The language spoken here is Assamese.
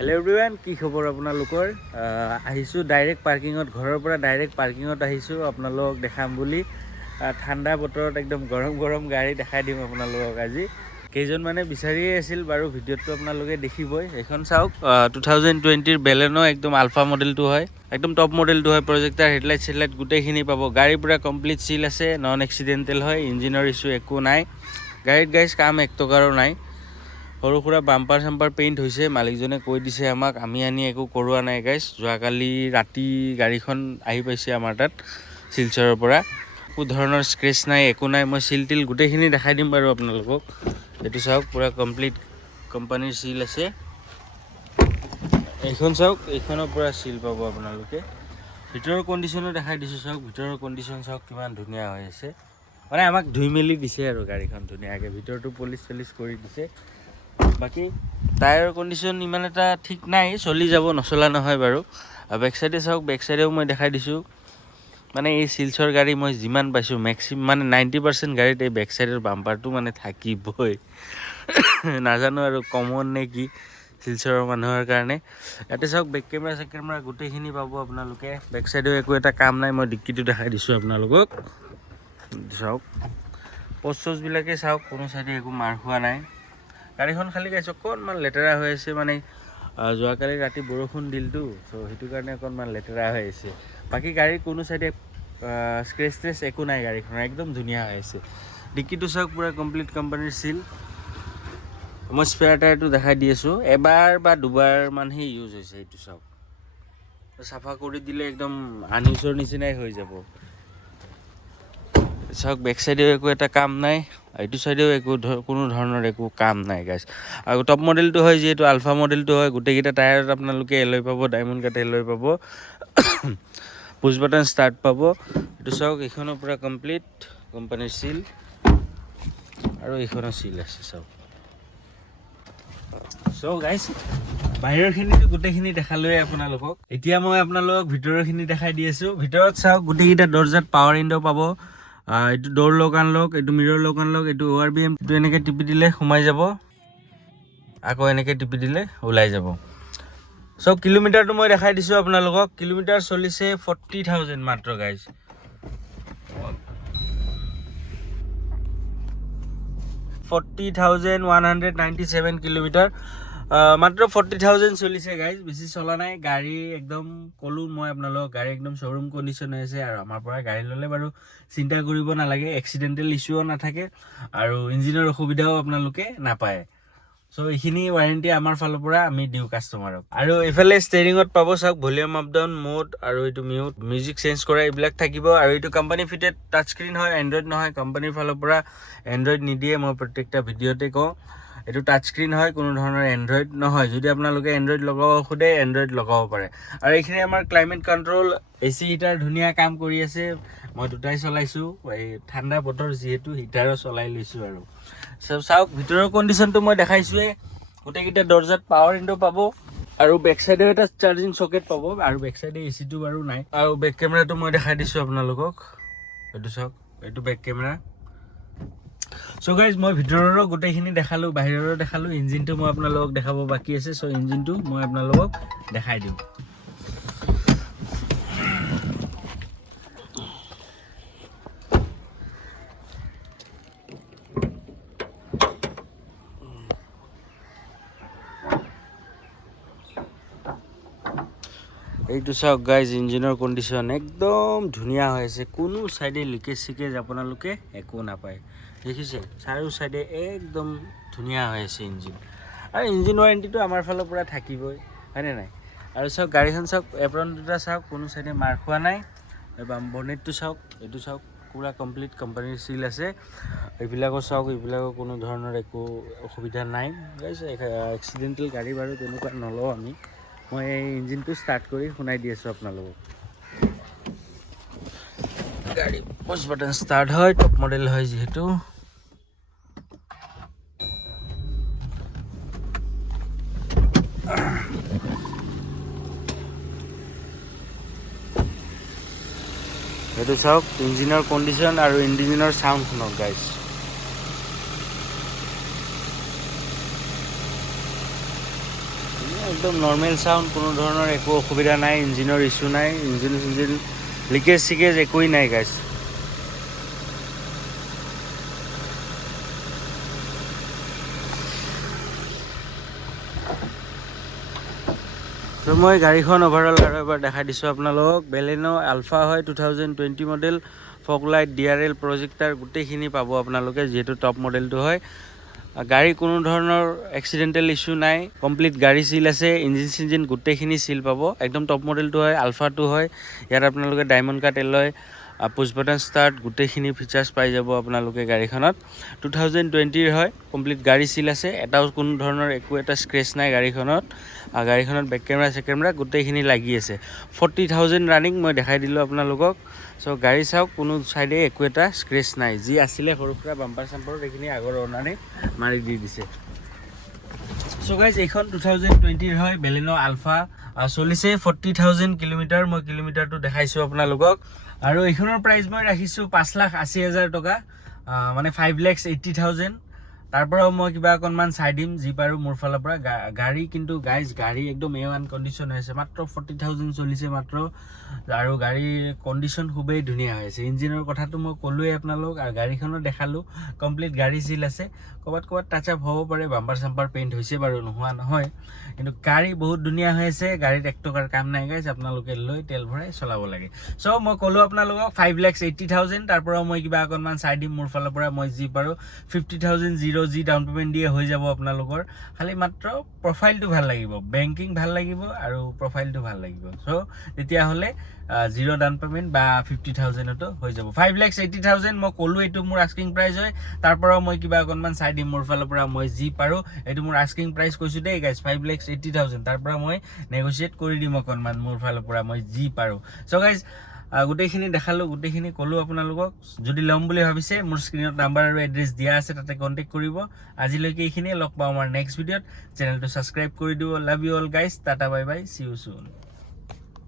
হেল্ল' এভৰিৱান, কি খবৰ আপোনালোকৰ? আহিছোঁ ডাইৰেক্ট পাৰ্কিঙত, ঘৰৰ পৰা ডাইৰেক্ট পাৰ্কিঙত আহিছোঁ আপোনালোকক দেখাম বুলি। ঠাণ্ডা বতৰত একদম গৰম গৰম গাড়ী দেখাই দিম আপোনালোকক আজি। কেইজনমানে বিচাৰিয়ে আছিল বাৰু, ভিডিঅ'টো আপোনালোকে দেখিবই। এইখন চাওক, 2020ৰ বেলেনো একদম আলফা মডেলটো হয়, একদম টপ মডেলটো হয়। প্ৰজেক্টাৰ, হেডলাইট চেডলাইট গোটেইখিনি পাব। গাড়ী পূৰা কমপ্লিট চিল আছে, নন এক্সিডেণ্টেল হয়, ইঞ্জিনৰ ইছ্যু একো নাই। গাড়ীত গাইজ কাম 1 টকাৰো নাই। সৰু সুৰা বাম্পাৰ চাম্পাৰ পেইণ্ট হৈছে, মালিকজনে কৈ দিছে আমাক, আমি আনি একো কৰোৱা নাই গাইজ। যোৱাকালি ৰাতি গাড়ীখন আহি পাইছে আমাৰ তাত শিলচৰৰ পৰা। একো ধৰণৰ স্ক্ৰেচ নাই, একো নাই। মই চিল টিল গোটেইখিনি দেখাই দিম বাৰু আপোনালোকক। এইটো চাওক, পূৰা কমপ্লিট কোম্পানীৰ চিল আছে। এইখন চাওক, এইখনৰ পৰা চিল পাব আপোনালোকে। ভিতৰৰ কণ্ডিশ্যনো দেখাই দিছোঁ চাওক, ভিতৰৰ কণ্ডিশ্যন চাওক কিমান ধুনীয়া হৈ আছে। মানে আমাক ধুই মেলি দিছে আৰু গাড়ীখন ধুনীয়াকৈ, ভিতৰটো পলিচ চলিচ কৰি দিছে। বাকী টায়াৰৰ কণ্ডিশ্যন ইমান এটা ঠিক নাই, চলি যাব, নচলা নহয় বাৰু। বেক চাইডে চাওক, বেক চাইডেও মই দেখাই দিছোঁ। মানে এই শিলচৰ গাড়ী মই যিমান পাইছোঁ, মেক্সিমাম মানে 90% গাড়ীত এই বেক চাইডৰ বাম্পাৰটো মানে থাকিবই। নাজানো আৰু কমন নে কি শিলচৰৰ মানুহৰ কাৰণে। ইয়াতে চাওক, বেক কেমেৰা চেক কেমেৰা গোটেইখিনি পাব আপোনালোকে। বেক চাইডেও একো এটা কাম নাই, মই ডিক্কিটো দেখাই দিছোঁ আপোনালোকক। চাওক, প'ষ্ট চ'চবিলাকে চাওক, কোনো চাইডে একো মাৰ খোৱা নাই। গাড়ীখন খালী গাইছে অকণমান লেতেৰা হৈ আছে, মানে যোৱাকালি ৰাতি বৰষুণ দিলটো, চ' সেইটো কাৰণে অকণমান লেতেৰা হৈ আছে। বাকী গাড়ীৰ কোনো চাইডে স্ক্ৰেচ ষ্ট্ৰেচ একো নাই, গাড়ীখনৰ একদম ধুনীয়া হৈ আছে। ডিক্কিটো চাওক, পূৰা কমপ্লিট কোম্পানীৰ চিল। মই স্পেয়াৰ টায়াৰটো দেখাই দি আছোঁ, এবাৰ বা দুবাৰমানহে ইউজ হৈছে। এইটো চাওক, চাফা কৰি দিলে একদম আনইউজৰ নিচিনাই হৈ যাব। চাওক, বেক চাইডেও একো এটা কাম নাই, এইটো চাইডেও কোনো ধৰণৰ একো কাম নাই গাইজ। আৰু টপ মডেলটো হয়, যিহেতু আলফা মডেলটো হয়, গোটেইকেইটা টায়াৰত আপোনালোকে এলয় পাব, ডায়মণ্ড কাট এলয় পাব, পুছ বাটন ষ্টাৰ্ট পাব। এইটো চাওক, এইখনৰ পৰা কমপ্লিট কোম্পানীৰ চিল, আৰু এইখনৰ চিল আছে চাওক। চ' গাইজ, বাহিৰৰখিনিতো গোটেইখিনি দেখালোৱে আপোনালোকক। এতিয়া মই আপোনালোকক ভিতৰৰখিনি দেখাই দি আছোঁ। ভিতৰত চাওক, গোটেইকেইটা দৰ্জাত পাৱাৰ উইণ্ডো পাব। এইটো ড'ৰ লক আনলক, এইটো মিৰৰ লক আনলক, এইটো ORBM। এইটো এনেকৈ টিপি দিলে সোমাই যাব, আকৌ এনেকৈ টিপি দিলে ওলাই যাব। চ' কিলোমিটাৰটো মই দেখাই দিছোঁ আপোনালোকক। কিলোমিটাৰ চলিছে 40,000 মাত্ৰ গাইজ। 40,197 কিলোমিটাৰ, মাত্ৰ 40,000 চলিছে গাইজ, বেছি চলা নাই। গাড়ী একদম ক'লোঁ মই আপোনালোকক, গাড়ী একদম শ্ব'ৰুম কণ্ডিশ্যন হৈ আছে। আৰু আমাৰ পৰা গাড়ী ল'লে বাৰু চিন্তা কৰিব নালাগে, এক্সিডেণ্টেল ইছ্যুও নাথাকে, আৰু ইঞ্জিনৰ অসুবিধাও আপোনালোকে নাপায়। চ' এইখিনি ৱাৰেণ্টি আমাৰ ফালৰ পৰা আমি দিওঁ কাষ্টমাৰক। আৰু এইফালে ষ্টেৰিঙত পাব চাওক, ভলিউম আপ ডাউন মোড, আৰু এইটো মিউট, মিউজিক চেঞ্জ কৰা, এইবিলাক থাকিব। আৰু এইটো কোম্পানী ফিটেড টাচ স্ক্ৰীণ হয়, এণ্ড্ৰইড নহয়। কোম্পানীৰ ফালৰ পৰা এণ্ড্ৰইড নিদিয়ে, মই প্ৰত্যেকটা ভিডিঅ'তে কওঁ। এইটো টাচ স্ক্ৰীণ হয়, কোনো ধৰণৰ এণ্ড্ৰইড নহয়। যদি আপোনালোকে এণ্ড্ৰইড লগাব খোজে, এণ্ড্ৰইড লগাব পাৰে। আৰু এইখিনি আমাৰ ক্লাইমেট কণ্ট্ৰল, AC হিটাৰ ধুনীয়া কাম কৰি আছে। মই দুটাই চলাইছোঁ, এই ঠাণ্ডা বতৰ যিহেতু হিটাৰো চলাই লৈছোঁ। আৰু চাওক, ভিতৰৰ কণ্ডিশ্যনটো মই দেখাইছোঁৱে। গোটেইকেইটা দৰ্জাত পাৱাৰ উইণ্ডো পাব, আৰু বেক চাইডেও এটা চাৰ্জিং চকেট পাব। আৰু বেক চাইডে AC বাৰু নাই। আৰু বেক কেমেৰাটো মই দেখাই দিছোঁ আপোনালোকক। এইটো চাওক, এইটো বেক কেমেৰা। চ' গাইজ, মই ভিতৰৰো গোটেইখিনি দেখালোঁ, বাহিৰৰো দেখালোঁ। ইঞ্জিনটো মই আপোনালোকক দেখাব বাকী আছে, চ' ইঞ্জিনটো মই আপোনালোকক দেখাই দিওঁ। এইটো চাওক গাইজ, ইঞ্জিনৰ কণ্ডিশ্যন একদম ধুনীয়া হৈ আছে, কোনো চাইডে লিকেজ চিকেজ আপোনালোকে একো নাপায়। দেখিছে, চাৰিও চাইডে একদম ধুনীয়া হৈ আছে ইঞ্জিন। আৰু ইঞ্জিন ৱাৰেণ্টিটো আমাৰ ফালৰ পৰা থাকিবই, হয়নে নাই? আৰু চাওক, গাড়ীখন চাওক, এপ্ৰন দুটা চাওক, কোনো চাইডে মাৰ খোৱা নাই। বনেটটো চাওক, এইটো চাওক, পূৰা কমপ্লিট কোম্পানীৰ চিল আছে। এইবিলাকো চাওক, এইবিলাকৰ কোনো ধৰণৰ একো অসুবিধা নাই গাইজ। এক্সিডেণ্টেল গাড়ী বাৰু তেনেকুৱা নলওঁ আমি। মই এই ইঞ্জিনটো ষ্টাৰ্ট কৰি শুনাই দি আছোঁ আপোনালোকক। গাড়ী পুছ বাটন ষ্টাৰ্ট হয়, টপ মডেল হয় যিহেতু। এইটো চাওক, ইঞ্জিনৰ কণ্ডিশ্যন আৰু ইঞ্জিনৰ চাউণ্ড শুনক গাইজ। একদম নৰ্মেল চাউণ্ড, কোনো ধৰণৰ একো অসুবিধা নাই, ইঞ্জিনৰ ইছ্যু নাই, ইঞ্জিন লিকেজ চিকেজ একোৱেই নাই গাইজ। ত' মই গাড়ীখন অভাৰঅল আৰু এবাৰ দেখাই দিছোঁ আপোনালোকক। বেলেনো আলফা হয়, 2020 model, fog light, DRL, projector গোটেইখিনি পাব আপোনালোকে, যিহেতু টপ মডেলটো হয়। গাড়ী কোনো ধৰণৰ এক্সিডেণ্টেল ইছ্যু নাই, কমপ্লিট গাড়ী চিল আছে, ইঞ্জিন গোটেইখিনি চিল পাব। একদম টপ মডেলটো হয়, আলফাটো হয়। ইয়াত আপোনালোকে ডায়মণ্ড কাট এলয়, পুছ বাটন ষ্টাৰ্ট গোটেইখিনি ফিচাৰ্ছ পাই যাব আপোনালোকে গাড়ীখনত। 2020 হয়, কমপ্লিট গাড়ী চিল আছে, এটাও কোনো ধৰণৰ একো এটা স্ক্ৰেচ নাই গাড়ীখনত। বেক কেমেৰা গোটেইখিনি লাগি আছে। 40,000 ৰানিং মই দেখাই দিলোঁ আপোনালোকক। চ' গাড়ী চাওক, কোনো চাইডে একো এটা স্ক্ৰেচ নাই, যি আছিলে সৰু সুৰা বাম্পাৰ চাম্পাৰত এইখিনি আগৰ অনাৰে মাৰি দি দিছে। চ' গাইজ এইখন 2020 হয়, বেলেনো আলফা, চলিছে 40,000 কিলোমিটাৰ। মই কিলোমিটাৰটো দেখাইছোঁ আপোনালোকক। আৰু এইখনৰ প্ৰাইচ মই ৰাখিছোঁ 5,80,000 টকা, মানে 5,80,000। তাৰ পৰাও মই কিবা অকণমান চাই দিম যি পাৰোঁ মোৰ ফালৰ পৰা। গাড়ী কিন্তু গাইজ গাড়ী একদম A1 কণ্ডিশ্যন হৈছে, মাত্ৰ 40,000 চলিছে মাত্ৰ। আৰু গাড়ীৰ কণ্ডিশ্যন খুবেই ধুনীয়া হৈছে। ইঞ্জিনৰ কথাটো মই ক'লোৱেই আপোনালোক, আৰু গাড়ীখনো দেখালোঁ, কমপ্লিট গাড়ী চিল আছে। ক'ৰবাত টাচ আপ হ'ব পাৰে, বাম্পাৰ চাম্পাৰ পেইণ্ট হৈছে বাৰু, নোহোৱা নহয়, কিন্তু গাড়ী বহুত ধুনীয়া হৈ আছে। গাড়ীত 1 টকাৰ কাম নাই গাইজ, আপোনালোকে লৈ তেল ভৰাই চলাব লাগে। চ' মই ক'লোঁ আপোনালোকক 5,80,000, তাৰ পৰাও মই কিবা অকণমান চাই দিম মোৰ ফালৰ পৰা, মই যি পাৰোঁ। 50,000 যি ডাউন পে'মেণ্ট দিয়ে হৈ যাব আপোনালোকৰ। খালি মাত্ৰ প্ৰফাইলটো ভাল লাগিব, বেংকিং ভাল লাগিব আৰু প্ৰফাইলটো ভাল লাগিব। চ' তেতিয়াহ'লে 0 ডাউন পে'মেণ্ট বা 50,000তো হৈ যাব। 5,80,000 মই ক'লোঁ, এইটো মোৰ আস্কিং প্ৰাইচ হয়। তাৰ পৰাও মই কিবা অকণমান চাই দিম মোৰ ফালৰ পৰা, মই যি পাৰোঁ। এইটো মোৰ আস্কিং প্ৰাইচ কৈছোঁ দেই গাইজ, 5,80,000। তাৰ পৰা মই নেগচিয়েট কৰি দিম অকণমান মোৰ ফালৰ পৰা, মই যি পাৰোঁ। চ' গাইজ গোটেইখিনি দেখালোঁ, গোটেইখিনি ক'লোঁ আপোনালোকক। যদি ল'ম বুলি ভাবিছে, মোৰ স্ক্ৰীণত নাম্বাৰ আৰু এড্ৰেছ দিয়া আছে, তাতে কণ্টেক্ট কৰিব। আজিলৈকে এইখিনিয়ে, লগ পাওঁ আমাৰ নেক্সট ভিডিঅ'ত। চেনেলটো ছাবস্ক্ৰাইব কৰি দিব। Love you all guys, tata bye bye, C you soon.